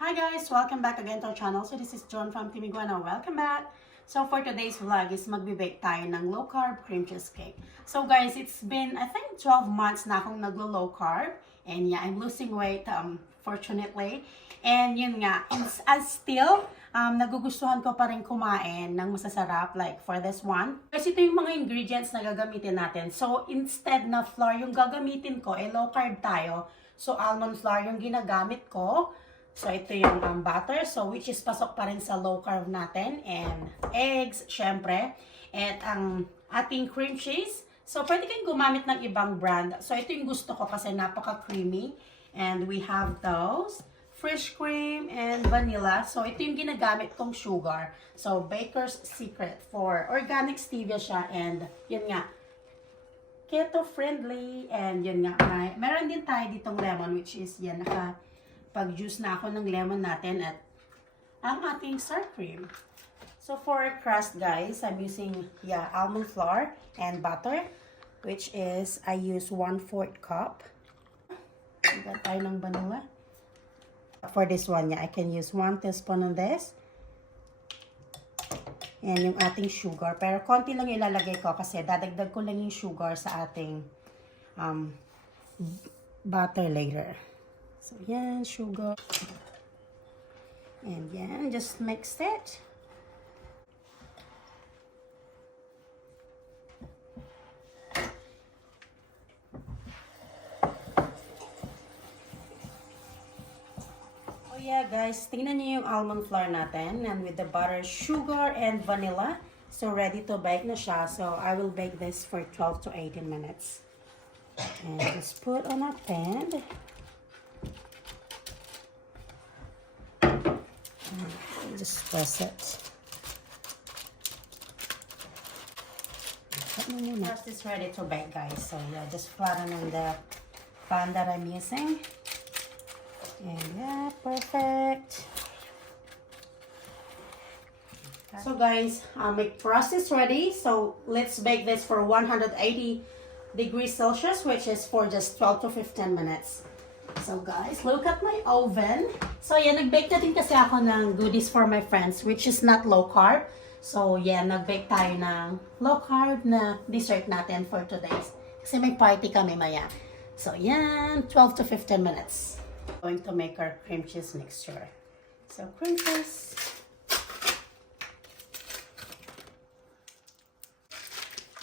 Hi guys! Welcome back again to our channel. So this is John from Team Iguana. Welcome back! So for today's vlog is magbe-bake tayo ng low carb cream cheese cake. So guys, it's been I think 12 months na akong naglo-low carb. And yeah, I'm losing weight fortunately. And yun nga, still nagugustuhan ko pa rin kumain ng masasarap like for this one. Kasi ito yung mga ingredients na gagamitin natin. So instead na flour yung gagamitin ko, low carb tayo. So almond flour yung ginagamit ko. So, ito yung butter. So, which is pasok pa rin sa low carb natin. And eggs, syempre. At ang ating cream cheese. So, pwede kayong gumamit ng ibang brand. So, ito yung gusto ko kasi napaka-creamy. And we have those. Fresh cream and vanilla. So, ito yung ginagamit kong sugar. So, Baker's Secret for organic stevia siya. And, yun nga. Keto-friendly. And, yun nga. Meron din tayo ditong lemon which is, yan, pag-juice na ako ng lemon natin at ang ating sour cream. So for crust guys, I'm using almond flour and butter, which is I use 1/4 cup. Iba tayo ng vanilla. For this one, I can use 1 teaspoon of this. And yung ating sugar. Pero konti lang ilalagay ko kasi dadagdag ko lang yung sugar sa ating butter later. So, yan, sugar. And yan, just mix it. Oh yeah, guys, tingnan niyo yung almond flour natin. And with the butter, sugar, and vanilla. So, ready to bake na siya. So, I will bake this for 12 to 18 minutes. And just put on our pan. Just press it. Crust is ready to bake, guys. So yeah, just flatten on the pan that I'm using. And yeah, perfect. So guys, my crust is ready. So let's bake this for 180 degrees Celsius, which is for just 12 to 15 minutes. So guys, look at my oven. So yeah, nag-bake na din kasi ako ng goodies for my friends, which is not low carb. So yeah, nag-bake tayo ng low carb na dessert natin for today. Kasi may party kami maya. So yan, 12 to 15 minutes. Going to make our cream cheese mixture. So cream cheese.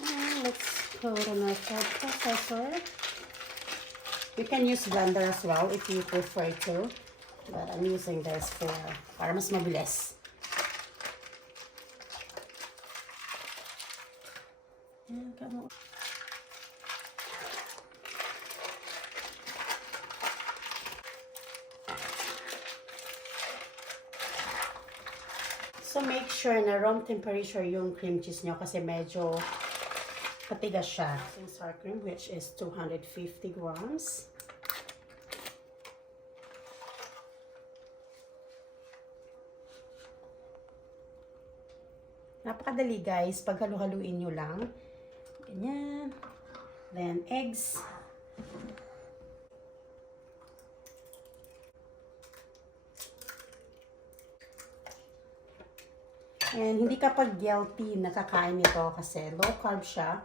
And let's put on our food processor. You can use blender as well if you prefer to. But I'm using this para mas mabilis. So make sure na room temperature yung cream cheese nyo kasi medyo patigas siya. Yung sour cream which is 250 grams. Napakadali guys, pag halu-haluin nyo lang. Ganyan. Then eggs. And hindi kapag guilty nakakain nito kasi low carb siya.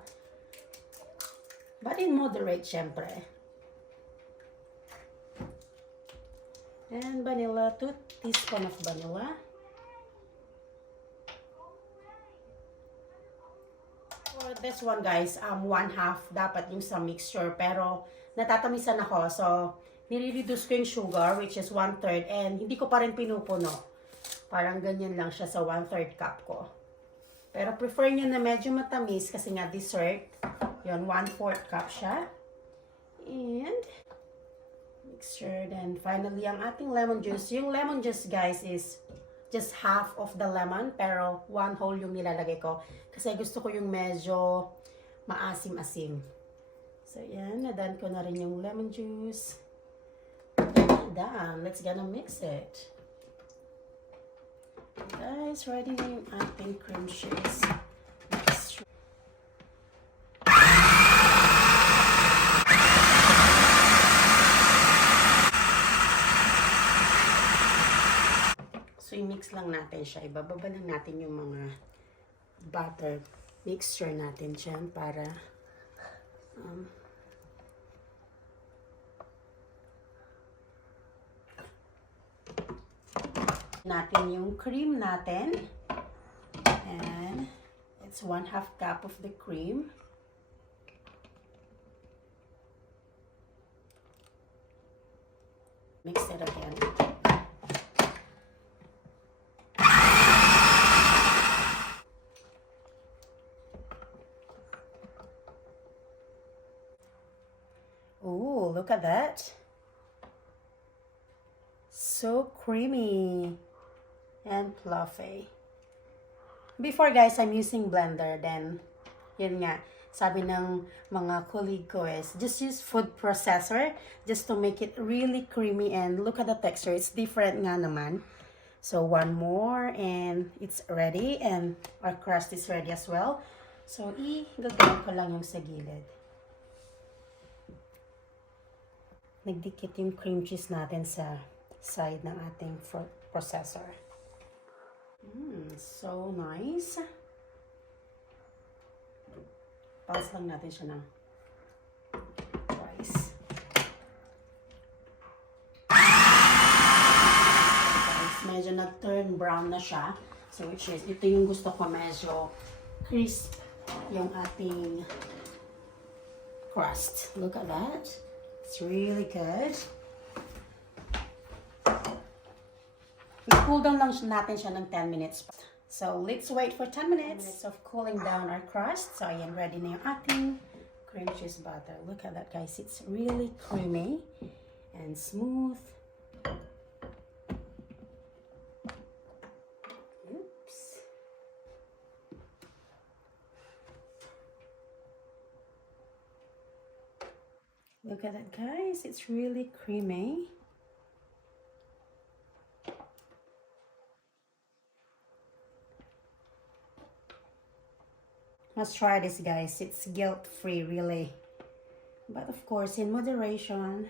But in moderate, syempre. And vanilla, 2 teaspoons of vanilla. For this one, guys, 1/2 dapat yung sa mixture. Pero natatamisan ako. So, nire-reduce ko yung sugar, which is 1/3. And hindi ko pa rin pinupuno. Parang ganyan lang siya sa 1/3 cup ko. Pero prefer nyo na medyo matamis kasi nga dessert. Yun, 1/4 cup siya. And mixture. Then finally, ang ating lemon juice. Yung lemon juice, guys, is just half of the lemon. Pero 1 whole yung nilalagay ko. Kasi gusto ko yung medyo maasim-asim. So yan, nadan ko na rin yung lemon juice. Done. Let's gonna mix it. Guys, ready na yung ating cream cheese. So, i-mix lang natin siya. Ibababa lang natin yung mga butter mixture natin dyan para natin yung cream natin. And it's 1/2 cup of the cream. Mix it again. Oh, look at that. So creamy and fluffy. Before guys, I'm using blender. Then, yun nga, sabi ng mga colleague ko is, just use food processor just to make it really creamy and look at the texture. It's different nga naman. So, one more and it's ready and our crust is ready as well. So, gagawin ko lang yung sa gilid. Nagdikit yung cream cheese natin sa side ng ating food processor. So nice. Pause lang natin siya ng twice. Guys, medyo nag-turn brown na siya. So which is, ito yung gusto ko, medyo crisp yung ating crust. Look at that. It's really good. I-cool down lang natin siya ng 10 minutes. So, let's wait for 10 minutes of cooling down our crust. So, ayan, ready na yung ating cream cheese butter. Look at that, guys. It's really creamy and smooth. Oops. Look at that, guys. It's really creamy. Must try this, guys. It's guilt-free, really. But of course, in moderation.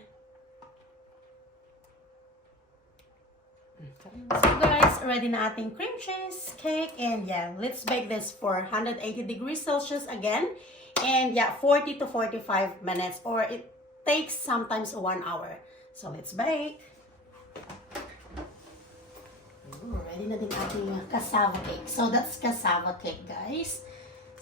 So guys, ready na ating cream cheese cake. And yeah, let's bake this for 180 degrees Celsius again. And yeah, 40 to 45 minutes. Or it takes sometimes 1 hour. So let's bake. Ooh, ready na din ating cassava cake. So that's cassava cake, guys.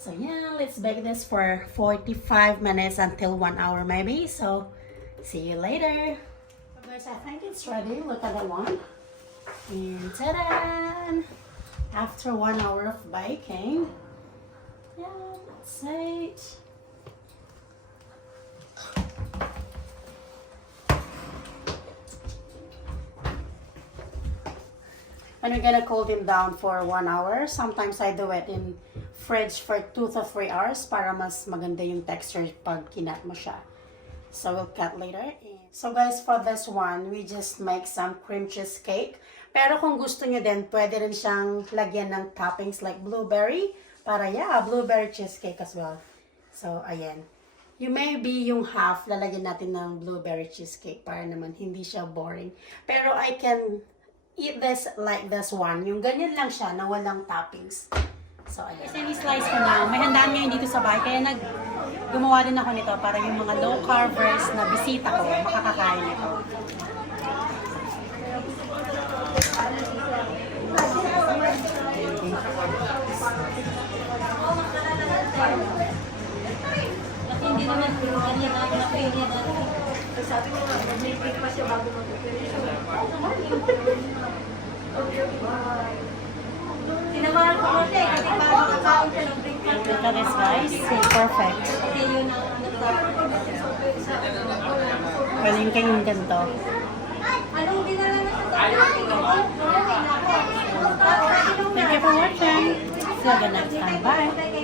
So yeah, let's bake this for 45 minutes until 1 hour maybe. So see you later. So guys, I think it's ready. Look at the one. And ta-da! After 1 hour of baking. Yeah, that's it. And we're gonna cool them down for 1 hour. Sometimes I do it in fridge for 2 to 3 hours para mas maganda yung texture pag kinat mo siya. So we'll cut later. So guys, for this one, we just make some cream cheese cake. Pero kung gusto nyo din, pwede rin siyang lagyan ng toppings like blueberry. Para yeah, blueberry cheesecake as well. So ayan. You maybe yung half, lalagyan natin ng blueberry cheesecake para naman hindi siya boring. Pero I can eat this like this one. Yung ganyan lang siya na walang toppings. So, ayan. Kasi ni-slice ko na. May handaan ngayon dito sa bahay. Kaya gumawa din ako nito para yung mga low-carvers na bisita ko, makakakain nito. Hindi naman ganyan na na-failure na. Sabi ko nga, may cake pa siya bago mag-finish. Tinamahan ko mo siya kasi para makakaon siya ng breakfast. Look at this, guys. It's perfect. Kasi yun ang yung kanyang ganito. Anong dinala na sa Thank you for watching. See you next time. Bye.